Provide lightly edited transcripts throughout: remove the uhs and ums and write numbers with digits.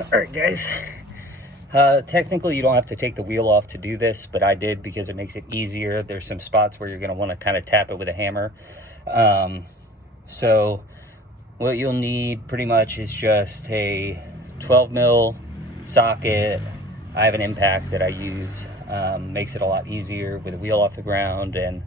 All right, guys. Technically, you don't have to take the wheel off to do this, but I did because it makes it easier. There's some spots where you're going to want to kind of tap it with a hammer. So what you'll need pretty much is just a 12 mil socket. I have an impact that I use. Makes it a lot easier with the wheel off the ground. And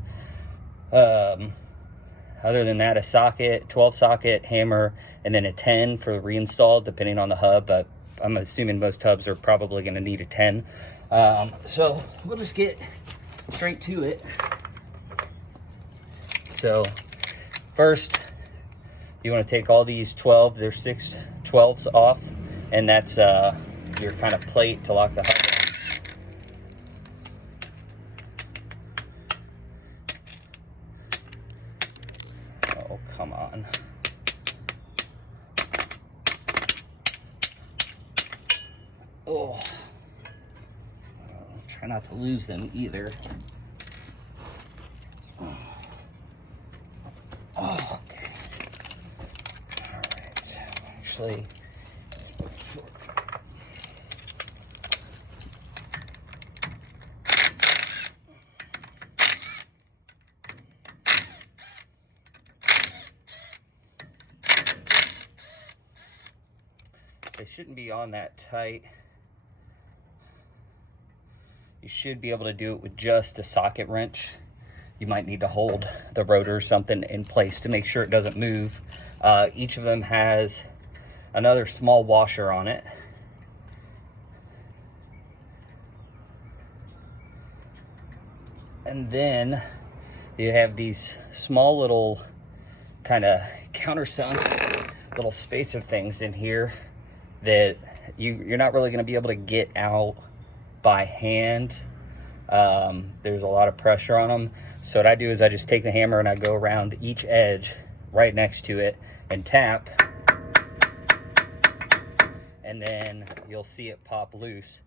other than that, a socket, 12 socket, hammer, and then a 10 for reinstall, depending on the hub. But I'm assuming most hubs are probably going to need a 10. So we'll just get straight to it. So first, you want to take all these 12, there's 6 12s off, and that's your kind of plate to lock the hub in. Oh, come on. Oh, try not to lose them either. Oh, okay. All right. Actually, they shouldn't be on that tight. You should be able to do it with just a socket wrench. You might need to hold the rotor or something in place to make sure it doesn't move. Each of them has another small washer on it. And then you have these small little kind of countersunk little spacer things in here that you're not really going to be able to get out by hand. There's a lot of pressure on them. So what I do is I just take the hammer and I go around each edge right next to it and tap, and then you'll see it pop loose,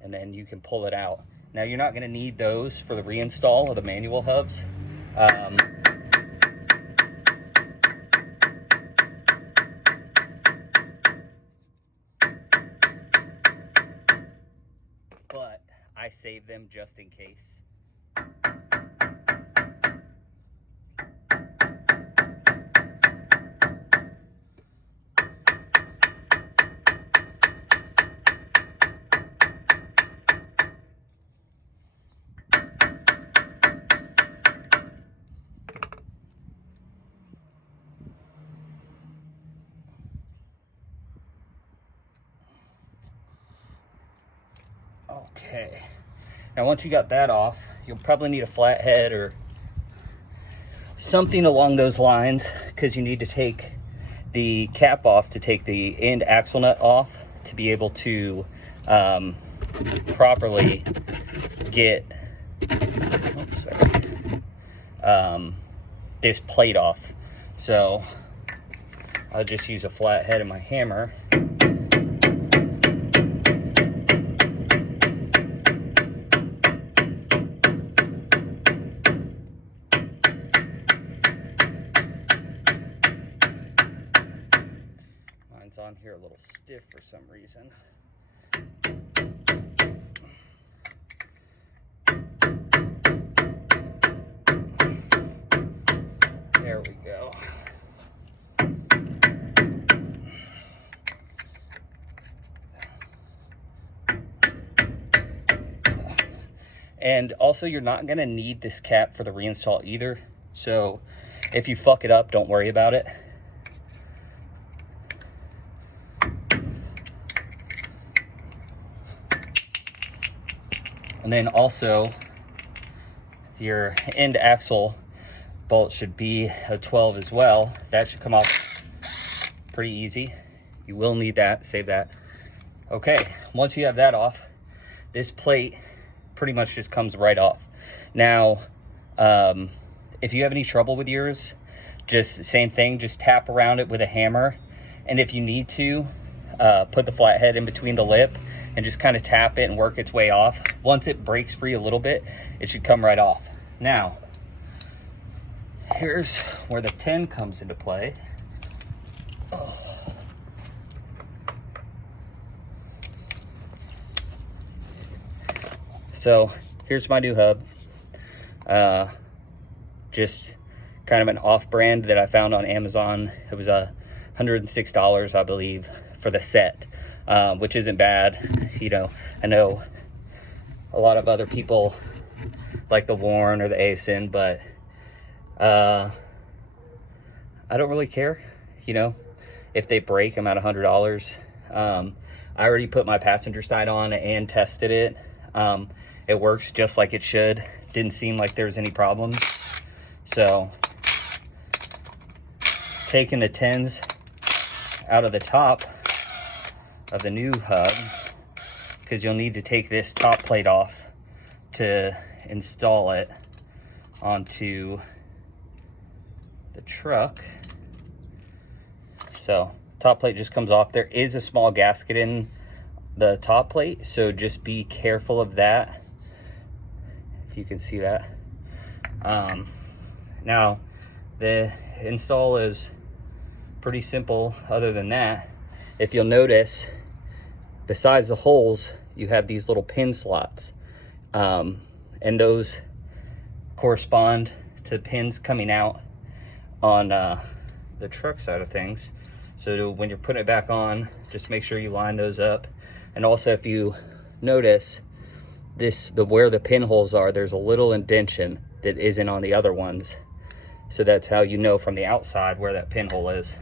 and then you can pull it out. Now you're not going to need those for the reinstall of the manual hubs. But I save them just in case. Okay, now once you got that off, you'll probably need a flathead or something along those lines, because you need to take the cap off to take the end axle nut off to be able to properly get this plate off. So I'll just use a flathead and my hammer. On here a little stiff for some reason. There we go. And also, you're not going to need this cap for the reinstall either. So if you fuck it up, don't worry about it. And then also, your end axle bolt should be a 12 as well. That should come off pretty easy. You will need that, save that. Okay, once you have that off, this plate pretty much just comes right off. Now, if you have any trouble with yours, just same thing, just tap around it with a hammer. And if you need to, put the flathead in between the lip and just kind of tap it and work its way off. Once it breaks free a little bit, it should come right off. Now, here's where the 10 comes into play. Oh. So here's my new hub. Just kind of an off-brand that I found on Amazon. It was $106, I believe, for the set, which isn't bad. You know, I know a lot of other people like the Warren or the ASIN, but I don't really care. You know, if they break, I'm at $100. I already put my passenger side on and tested it. It works just like it should. Didn't seem like there was any problems. So taking the 10s out of the top of the new hub, because you'll need to take this top plate off to install it onto the truck. So top plate just comes off. There is a small gasket in the top plate, so just be careful of that, if you can see that. Now the install is pretty simple. Other than that, if you'll notice, besides the holes, you have these little pin slots, and those correspond to pins coming out on the truck side of things. So when you're putting it back on, just make sure you line those up. And also, if you notice where the pinholes are, there's a little indentation that isn't on the other ones. So that's how you know from the outside where that pinhole is.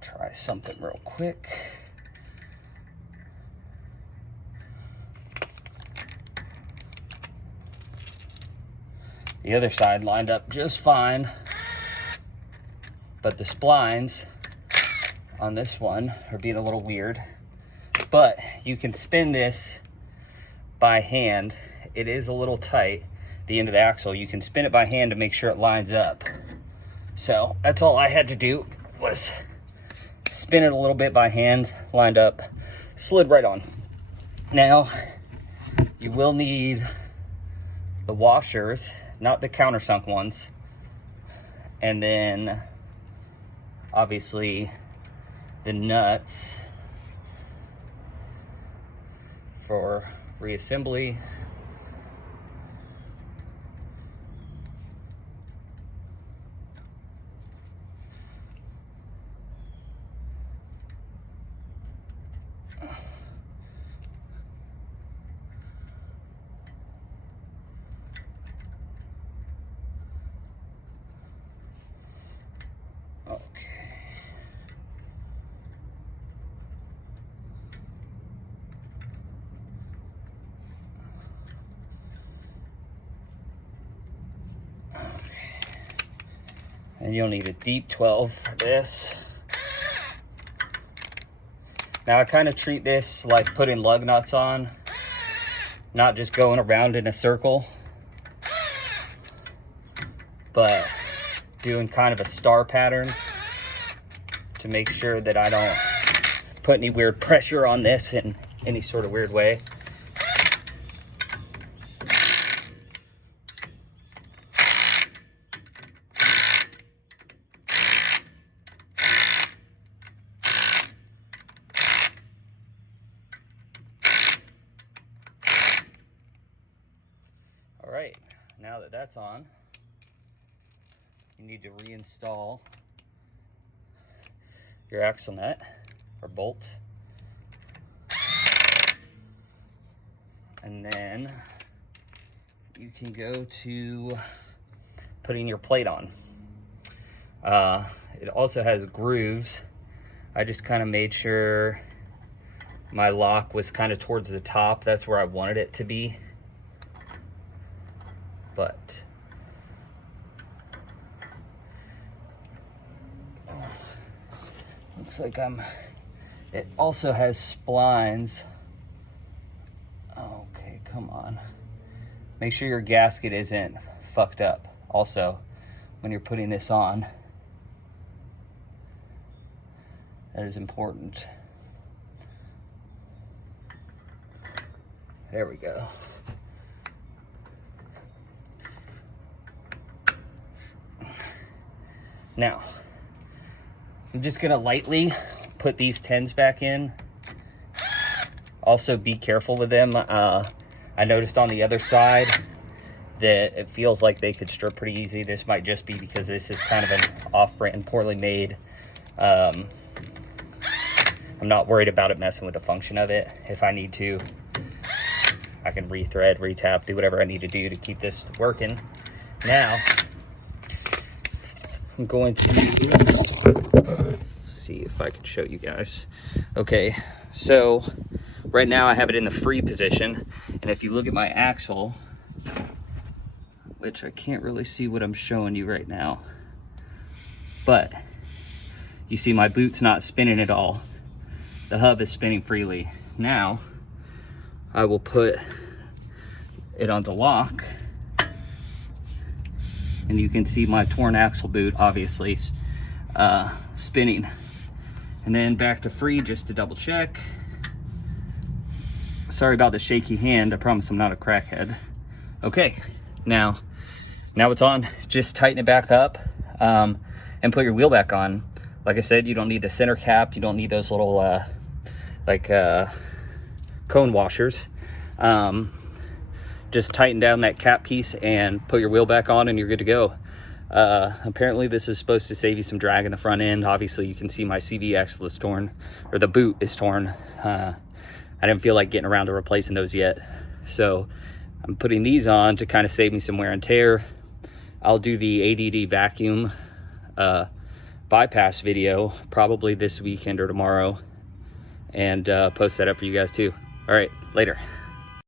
Try something real quick. The other side lined up just fine, but the splines on this one are being a little weird. But you can spin this by hand. It is a little tight, the end of the axle. You can spin it by hand to make sure it lines up. So that's all I had to do, was spin it a little bit by hand, lined up, slid right on. Now, you will need the washers, not the countersunk ones, and then obviously the nuts for reassembly. And you'll need a deep 12 for this. Now I kind of treat this like putting lug nuts on, not just going around in a circle, but doing kind of a star pattern to make sure that I don't put any weird pressure on this in any sort of weird way. All right, now that that's on, you need to reinstall your axle nut or bolt. And then you can go to putting your plate on. It also has grooves. I just kind of made sure my lock was kind of towards the top. That's where I wanted it to be. But Looks like it also has splines. Okay, come on. Make sure your gasket isn't fucked up also when you're putting this on. That is important. There we go. Now, I'm just gonna lightly put these 10s back in. Also be careful with them. I noticed on the other side that it feels like they could strip pretty easy. This might just be because this is kind of an off-brand, poorly made. I'm not worried about it messing with the function of it. If I need to, I can rethread, retap, do whatever I need to do to keep this working. Now, I'm going to see if I can show you guys. Okay, so right now I have it in the free position, and if you look at my axle, which I can't really see what I'm showing you right now, but you see my boot's not spinning at all. The hub is spinning freely. Now, I will put it onto lock, and you can see my torn axle boot obviously spinning. And then back to free just to double check. Sorry about the shaky hand, I promise I'm not a crackhead. Okay, now it's on. Just tighten it back up and put your wheel back on. Like I said, you don't need the center cap, you don't need those little cone washers. Just tighten down that cap piece and put your wheel back on and you're good to go. Apparently this is supposed to save you some drag in the front end. Obviously you can see my CV axle is torn, or the boot is torn. I didn't feel like getting around to replacing those yet. So I'm putting these on to kind of save me some wear and tear. I'll do the ADD vacuum bypass video probably this weekend or tomorrow, and post that up for you guys too. All right, later.